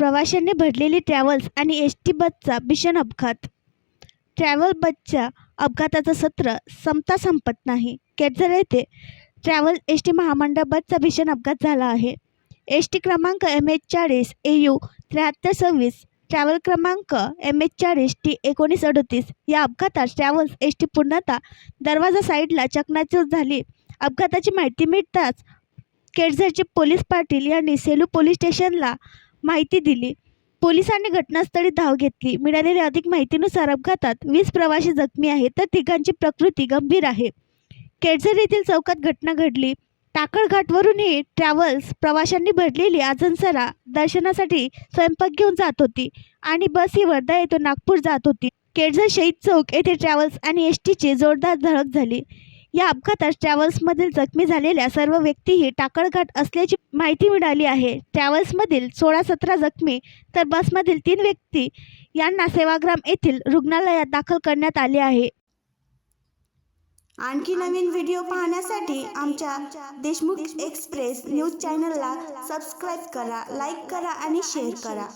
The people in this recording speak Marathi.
प्रवाशांनी भरलेली ट्रॅव्हल्स आणि एसटी बसचा भीषण अपघात. ट्रॅव्हल बसच्या अपघाताचं सत्र संपत नाही. केळझर येथे ट्रॅव्हल एसटी महामंडळ बसचा भीषण अपघात झाला आहे. एसटी क्रमांक MH40 AU 7326, ट्रॅव्हल क्रमांक MH40 T1938 या अपघातात ट्रॅव्हल्स एसटी पूर्णतः दरवाजा साईडला चकनाचूर झाली. अपघाताची माहिती मिळताच केळझरचे पोलीस पाटील यांनी सेलू पोलीस स्टेशनला माहिती दिली. पोलिसांनी घटनास्थळी धाव घेतली. मिळालेल्या अधिक माहितीनुसार अपघातात 20 प्रवासी जखमी आहेत तर तिघांची प्रकृती गंभीर आहे. केळझर येथील चौकात घटना घडली. टाकळ घाटवरून ही ट्रॅव्हल्स प्रवाशांनी भरलेली आजनसरा दर्शनासाठी स्वयंपाक घेऊन जात होती आणि बस ही वर्धा येथून नागपूर जात होती. केळझर शहीद चौक येथे ट्रॅव्हल्स आणि एसटीची जोरदार धडक झाली. या अपघातात ट्रॅव्हल्समधील जखमी झालेल्या सर्व व्यक्तीही टाकळघाट असल्याची माहिती मिळाली आहे. ट्रॅव्हल्समधील 16-17 जखमी तर बसमधील 3 व्यक्ती यांना सेवाग्राम येथील रुग्णालयात दाखल करण्यात आले आहे. आणखी नवीन व्हिडिओ पाहण्यासाठी आमच्या देशमुख एक्सप्रेस न्यूज चॅनलला सबस्क्राईब करा, लाईक करा आणि शेअर करा.